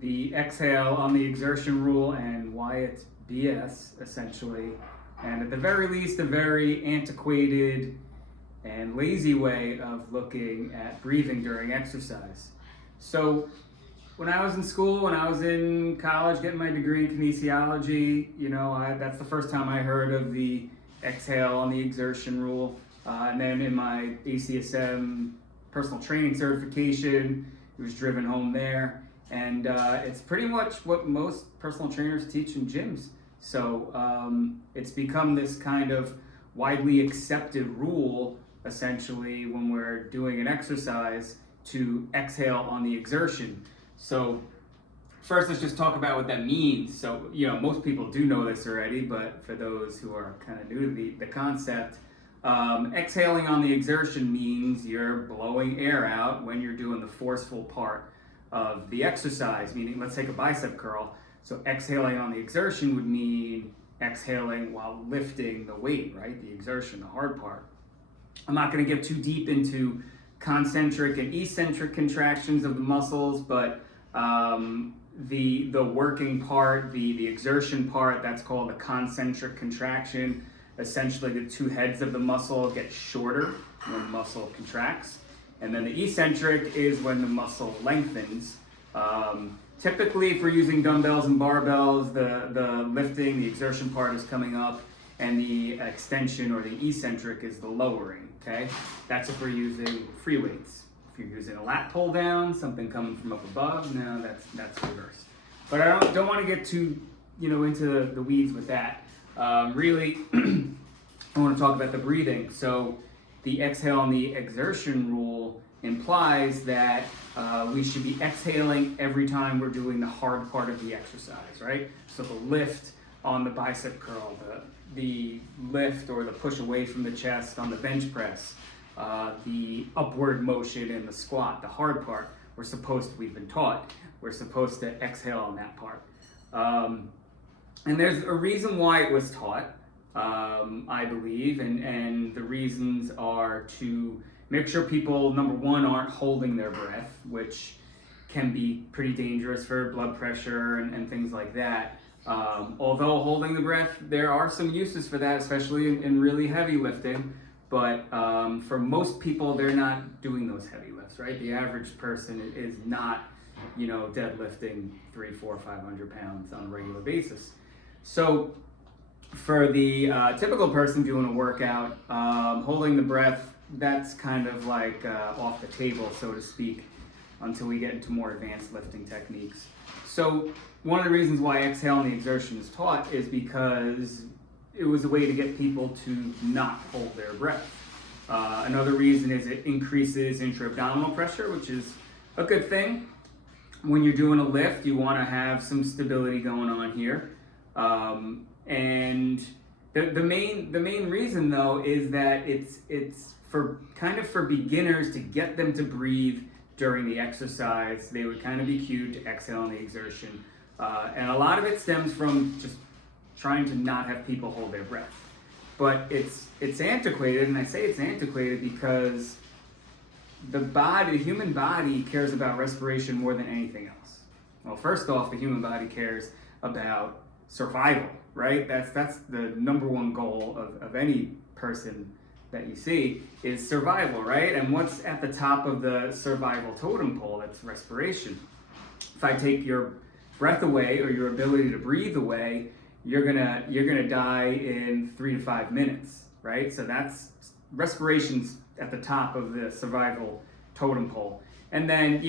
the exhale on the exertion rule and why it's BS, essentially. And at the very least, a very antiquated and lazy way of looking at breathing during exercise. So, when I was in school, when I was in college getting my degree in kinesiology, that's the first time I heard of the exhale on the exertion rule. And then in my ACSM personal training certification, it was driven home there. And it's pretty much what most personal trainers teach in gyms. So it's become this kind of widely accepted rule, essentially, when we're doing an exercise to exhale on the exertion. So first, let's just talk about what that means. So, most people do know this already, but for those who are kind of new to the concept, exhaling on the exertion means you're blowing air out when you're doing the forceful part of the exercise, meaning let's take a bicep curl. So exhaling on the exertion would mean exhaling while lifting the weight, right? The exertion, the hard part. I'm not going to get too deep into concentric and eccentric contractions of the muscles, but the working part, the exertion part, that's called a concentric contraction. Essentially, the two heads of the muscle get shorter when the muscle contracts. And then the eccentric is when the muscle lengthens. Typically, if we're using dumbbells and barbells, the lifting, the exertion part is coming up, and the extension or the eccentric is the lowering, okay? That's if we're using free weights. If you're using a lat pull down, something coming from up above, no, that's reversed. But I don't want to get too, into the weeds with that. Really, I want to talk about the breathing. So the exhale on the exertion rule implies that we should be exhaling every time we're doing the hard part of the exercise, right? So the lift on the bicep curl, the lift or the push away from the chest on the bench press, the upward motion in the squat, the hard part, we've been taught, we're supposed to exhale on that part. And there's a reason why it was taught, I believe, and the reasons are to make sure people, number one, aren't holding their breath, which can be pretty dangerous for blood pressure and things like that. Although holding the breath, there are some uses for that, especially in really heavy lifting, but for most people, they're not doing those heavy lifts, right? The average person is not, deadlifting 300, 400, 500 pounds on a regular basis. So for the typical person doing a workout, holding the breath, that's kind of like off the table, so to speak, until we get into more advanced lifting techniques. So one of the reasons why exhale on the exertion is taught is because it was a way to get people to not hold their breath. Another reason is it increases intra-abdominal pressure, which is a good thing. When you're doing a lift, you want to have some stability going on here. And the main reason, though, is that it's for beginners to get them to breathe during the exercise. They would kind of be cued to exhale on the exertion. And a lot of it stems from just trying to not have people hold their breath. But it's antiquated, and I say it's antiquated because the human body cares about respiration more than anything else. Well, first off, the human body cares about survival, right? That's the number one goal of any person that you see is survival, right? And what's at the top of the survival totem pole? That's respiration. If I take your breath away or your ability to breathe away, you're gonna die in 3 to 5 minutes, right? So that's respiration's at the top of the survival totem pole. And then,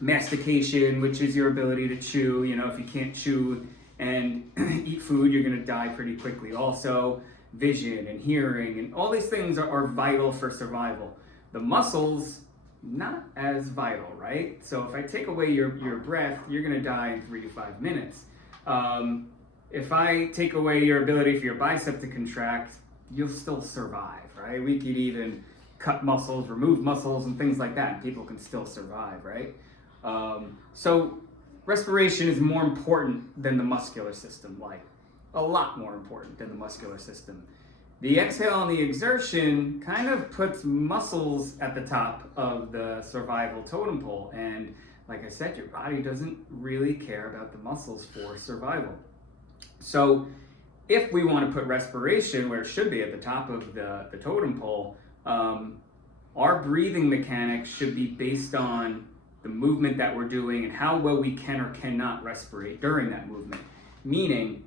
mastication, which is your ability to chew. If you can't chew and eat food, you're gonna die pretty quickly. Also, vision and hearing and all these things are vital for survival. The muscles, not as vital, right? So if I take away your breath, you're gonna die in 3 to 5 minutes. If I take away your ability for your bicep to contract, you'll still survive, right? We could even cut muscles, remove muscles, and things like that, and people can still survive, right? So respiration is more important than the muscular system, like a lot more important than the muscular system. The exhale on the exertion kind of puts muscles at the top of the survival totem pole, and like I said, your body doesn't really care about the muscles for survival. So if we want to put respiration where it should be at the top of the totem pole, our breathing mechanics should be based on the movement that we're doing and how well we can or cannot respirate during that movement. Meaning,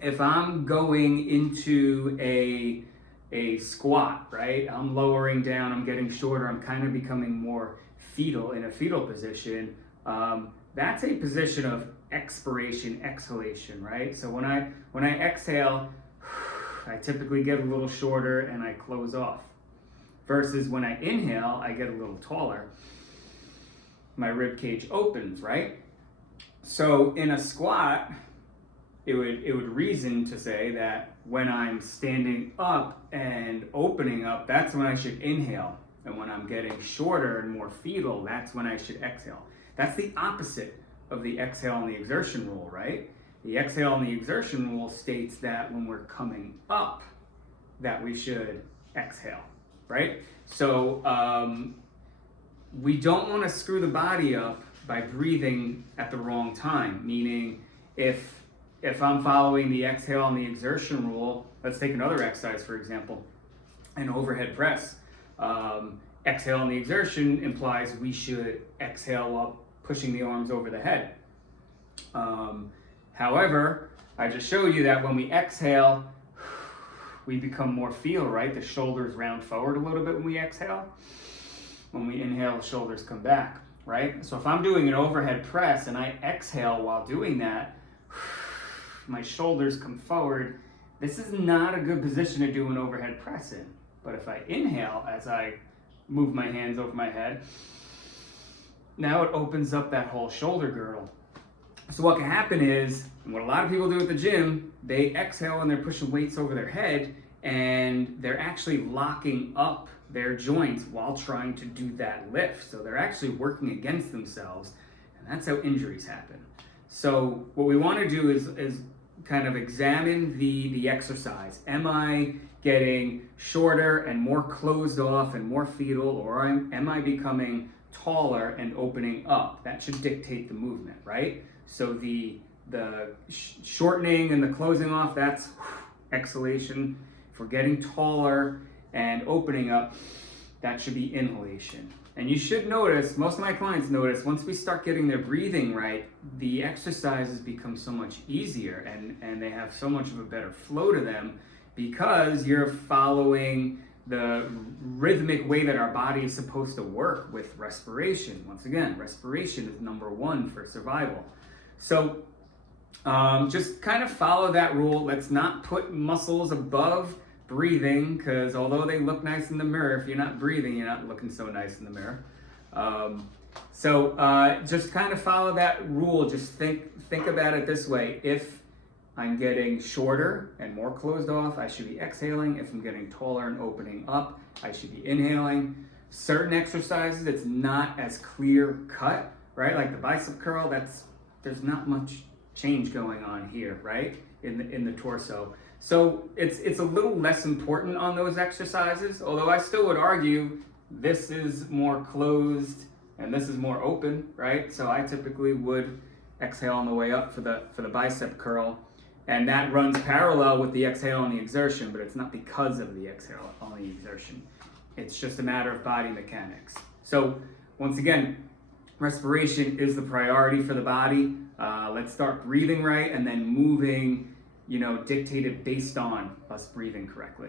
if I'm going into a squat, right? I'm lowering down, I'm getting shorter, I'm kind of becoming more fetal, in a fetal position. That's a position of expiration, exhalation, right? So when I exhale, I typically get a little shorter and I close off. Versus when I inhale, I get a little taller. My rib cage opens, right? So in a squat, it would reason to say that when I'm standing up and opening up, that's when I should inhale. And when I'm getting shorter and more fetal, that's when I should exhale. That's the opposite of the exhale and the exertion rule, right? The exhale and the exertion rule states that when we're coming up, that we should exhale, right? So we don't want to screw the body up by breathing at the wrong time, meaning if I'm following the exhale and the exertion rule, let's take another exercise, for example, an overhead press. Exhale and the exertion implies we should exhale while pushing the arms over the head. However, I just showed you that when we exhale, we become more fetal, right? The shoulders round forward a little bit when we exhale. When we inhale, the shoulders come back, right? So if I'm doing an overhead press and I exhale while doing that, my shoulders come forward. This is not a good position to do an overhead press in. But if I inhale as I move my hands over my head, now it opens up that whole shoulder girdle. So what can happen is, and what a lot of people do at the gym, they exhale and they're pushing weights over their head and they're actually locking up their joints while trying to do that lift. So they're actually working against themselves, and that's how injuries happen. So what we want to do is kind of examine the exercise. Am I getting shorter and more closed off and more fetal, or am I becoming taller and opening up? That should dictate the movement, right? So the shortening and the closing off, that's exhalation. If we're getting taller and opening up, that should be inhalation. And you should notice, most of my clients notice, once we start getting their breathing right, the exercises become so much easier and they have so much of a better flow to them because you're following the rhythmic way that our body is supposed to work with respiration. Once again, respiration is number one for survival. So just kind of follow that rule. Let's not put muscles above breathing, because although they look nice in the mirror, if you're not breathing, you're not looking so nice in the mirror. So just kind of follow that rule. Just think about it this way. If I'm getting shorter and more closed off, I should be exhaling. If I'm getting taller and opening up, I should be inhaling. Certain exercises, it's not as clear cut, right? Like the bicep curl, there's not much change going on here, right? In the torso. So it's a little less important on those exercises, although I still would argue this is more closed and this is more open, right? So I typically would exhale on the way up for the bicep curl, and that runs parallel with the exhale and the exertion, but it's not because of the exhale on the exertion. It's just a matter of body mechanics. So once again, respiration is the priority for the body. Let's start breathing right and then moving, dictated based on us breathing correctly.